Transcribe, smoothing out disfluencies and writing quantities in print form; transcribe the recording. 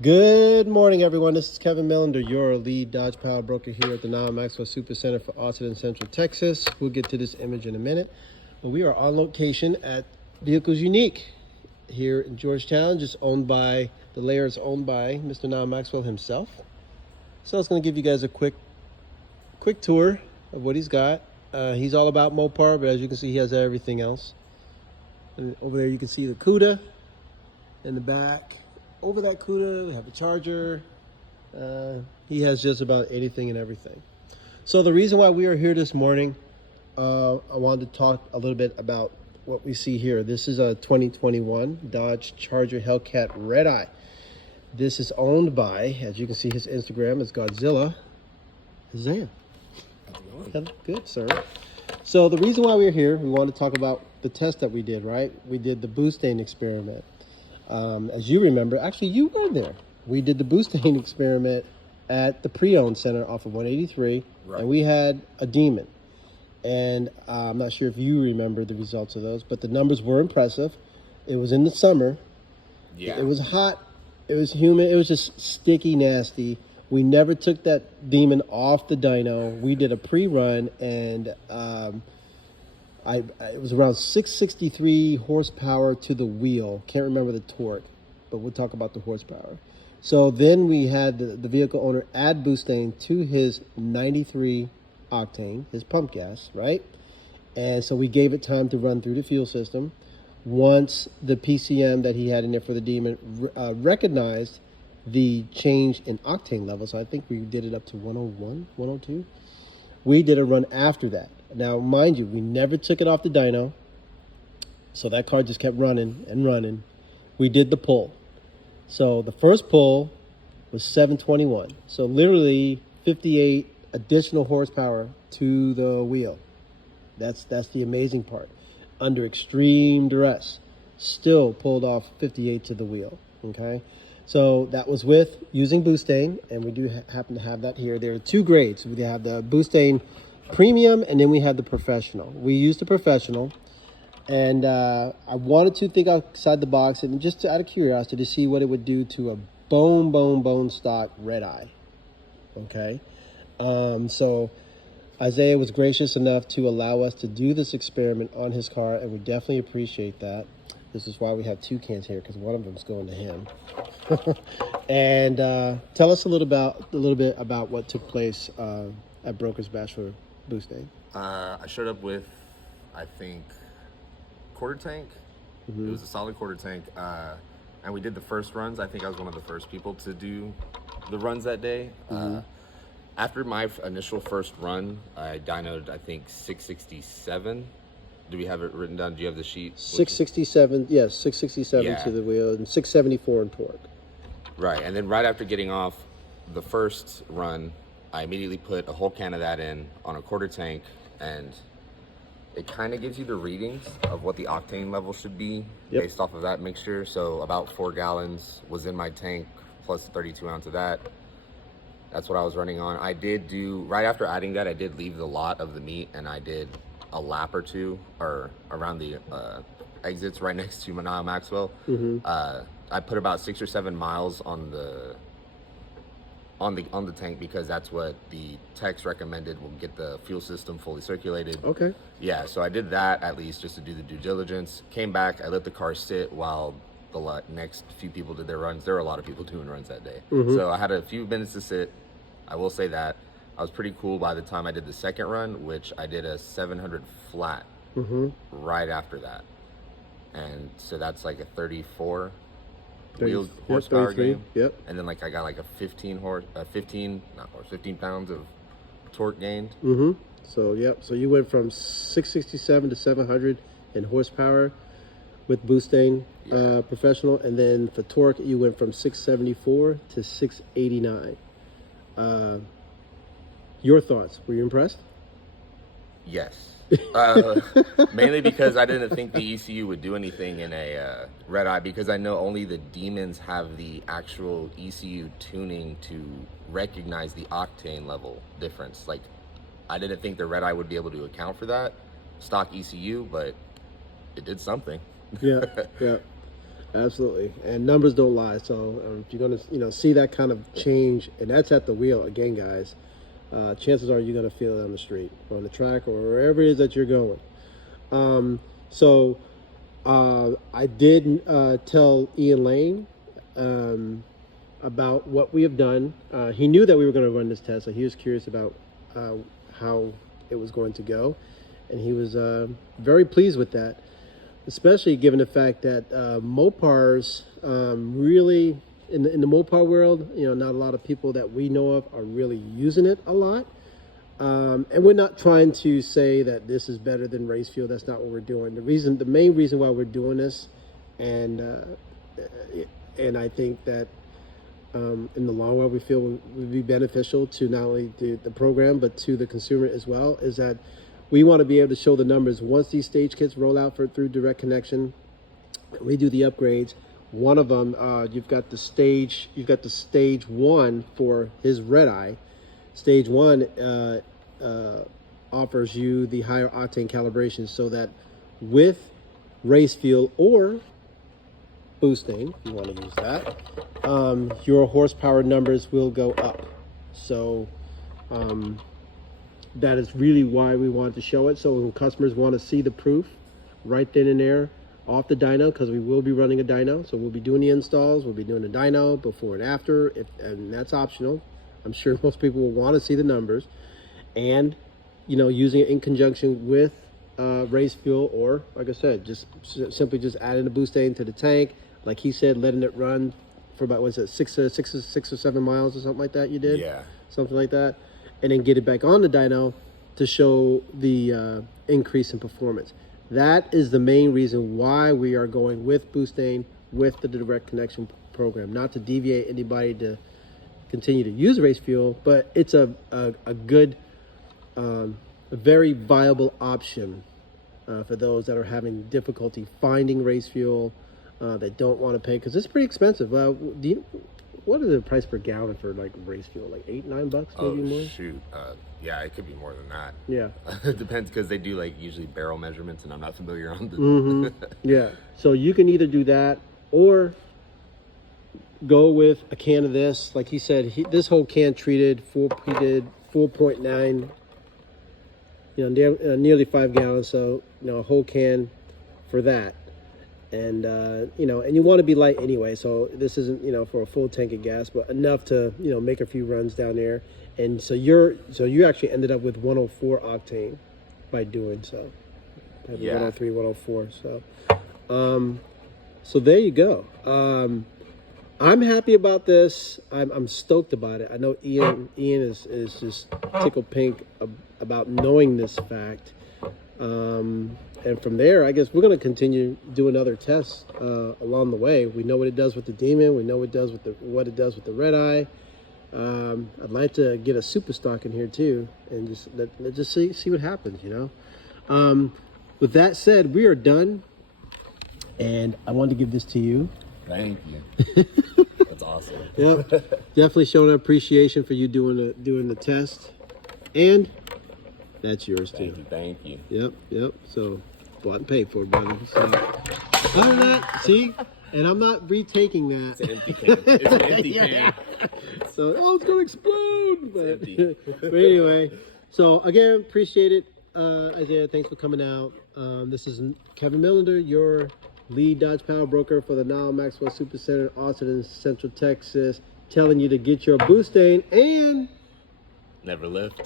Good morning, everyone. This is Kevin Millender, your lead Dodge Power broker here at the Now Maxwell Super Center for Austin and Central Texas. We'll get to this image in a minute. But we are on location at Vehicles Unique here in Georgetown, just owned by, the layer is owned by Mr. Now Maxwell himself. So it's going to give you guys a quick tour of what he's got. He's all about Mopar, but as you can see, he has everything else. And over there, you can see the CUDA in the back. Over that CUDA, we have a charger. He has just about anything and everything. So the reason why we are here this morning, I wanted to talk a little bit about what we see here. This is a 2021 Dodge Charger Hellcat Redeye. This is owned by, as you can see, his Instagram is Godzilla. Isaiah. Good, sir. So the reason why we're here, we want to talk about the test that we did, right? We did the BOOSTANE experiment. As you remember, actually you were there. We did the BOOSTANE experiment at the pre-owned center off of 183, right. And we had a Demon. And I'm not sure if you remember the results of those, but the numbers were impressive. It was in the summer. Yeah. It was hot. It was humid. It was just sticky, nasty. We never took that Demon off the dyno. We did a pre-run, and it was around 663 horsepower to the wheel. Can't remember the torque, but we'll talk about the horsepower. So then we had the vehicle owner add BOOSTANE to his 93 octane, his pump gas, right? And so we gave it time to run through the fuel system. Once the PCM that he had in there for the Demon recognized the change in octane levels, I think we did it up to 101, 102. We did a run after that. Now, mind you, we never took it off the dyno, so that car just kept running and running. We did the pull. So the first pull was 721. So literally 58 additional horsepower to the wheel. That's the amazing part. Under extreme duress, still pulled off 58 to the wheel, okay? So that was with using BOOSTANE, and we do happen to have that here. There are two grades. We have the BOOSTANE Premium, and then we have the Professional. We used the Professional, and I wanted to think outside the box, and just out of curiosity to see what it would do to a bone stock Redeye. Okay, so Isaiah was gracious enough to allow us to do this experiment on his car, and we definitely appreciate that. This is why we have two cans here, because one of them is going to him. And tell us a little bit about what took place at Broker's Bash for BOOSTANE. I showed up with, I think, quarter tank. Mm-hmm. It was a solid quarter tank, and we did the first runs. I think I was one of the first people to do the runs that day. Mm-hmm. After my initial first run, I dynoed, I think, 667. Do we have it written down? Do you have the sheet? 667, yes, 667 to the wheel, and 674 in torque. Right, and then right after getting off the first run, I immediately put a whole can of that in on a quarter tank, and it kind of gives you the readings of what the octane level should be based off of that mixture. So about 4 gallons was in my tank, plus 32 ounce of that. That's what I was running on. I did do, right after adding that, I did leave the lot of the meat, and I did a lap or two or around the exits right next to Manal Maxwell. Mm-hmm. I put about 6 or 7 miles on the tank, because that's what the techs recommended will get the fuel system fully circulated. Okay. Yeah, so I did that at least just to do the due diligence. Came back, I let the car sit while the next few people did their runs. There were a lot of people doing runs that day. Mm-hmm. So I had a few minutes to sit. I will say that I was pretty cool by the time I did the second run, which I did a 700 flat right after that. And so that's like a 34 horsepower game. Yep. And then like I got like a 15 pounds of torque gained. Mm-hmm. So yep. So you went from 667 to 700 in horsepower with BOOSTANE Professional, and then for torque you went from 674 to 689. Your thoughts? Were you impressed? Yes. Mainly because I didn't think the ECU would do anything in a Redeye, because I know only the Demons have the actual ECU tuning to recognize the octane level difference. Like, I didn't think the Redeye would be able to account for that stock ECU, but it did something. Yeah, yeah. Absolutely, and numbers don't lie. So if you're going to see that kind of change, and that's at the wheel again, guys. Chances are you're going to feel it on the street, or on the track, or wherever it is that you're going. So I did tell Ian Lane about what we have done. He knew that we were going to run this test, so he was curious about how it was going to go, and he was very pleased with that, especially given the fact that Mopars really, in the Mopar world, not a lot of people that we know of are really using it a lot. And we're not trying to say that this is better than race fuel. That's not what we're doing. The main reason why we're doing this, and I think that in the long run we feel would be beneficial to not only the program but to the consumer as well, is that we want to be able to show the numbers once these stage kits roll out through direct connection. We do the upgrades. One of them, you've got the stage 1 for his Redeye. Stage 1 offers you the higher octane calibration, so that with race fuel or boosting, if you want to use that, your horsepower numbers will go up. So that is really why we wanted to show it. So when customers want to see the proof right then and there off the dyno, because we will be running a dyno, so we'll be doing the installs, we'll be doing the dyno before and after, and that's optional. I'm sure most people will want to see the numbers, and using it in conjunction with race fuel, or like I said, just simply adding a boostane to the tank, like he said, letting it run for about, what's it, 6 or 7 miles or something like that. You did, yeah, something like that, and then get it back on the dyno to show the increase in performance. That is the main reason why we are going with boostane, with the direct connection program. Not to deviate anybody to continue to use race fuel, but it's a good, a very viable option for those that are having difficulty finding race fuel, that don't want to pay, because it's pretty expensive. What is the price per gallon for like race fuel? Like $8-9 maybe more? Shoot, yeah, it could be more than that. Yeah. It depends, because they do like usually barrel measurements, and I'm not familiar on the Yeah, so you can either do that or go with a can of this. Like he said, this whole can treated 4.9, nearly 5 gallons. So a whole can for that, and and you want to be light anyway. So this isn't for a full tank of gas, but enough to make a few runs down there. And so you actually ended up with 104 octane by doing so. Yeah. 103, 104. So there you go. I'm happy about this. I'm stoked about it. I know Ian is just tickled pink about knowing this fact. And from there, I guess we're going to continue doing other tests along the way. We know what it does with the Demon. We know what it does with the Redeye. I'd like to get a super stock in here too, and just see what happens. With that said, we are done, and I wanted to give this to you. Thank you. That's awesome. Yeah, definitely showing appreciation for you doing the test, and that's yours too. Thank you. Yep. So bought and paid for, brother. So, other than that, see, and I'm not retaking that. It's an empty can. It's an empty can. So it's gonna explode. It's But anyway, so again, appreciate it, Isaiah. Thanks for coming out. This is Kevin Millender, your lead Dodge Power Broker for the Nile Maxwell Super Center in Austin in Central Texas, telling you to get your boostane and never lift.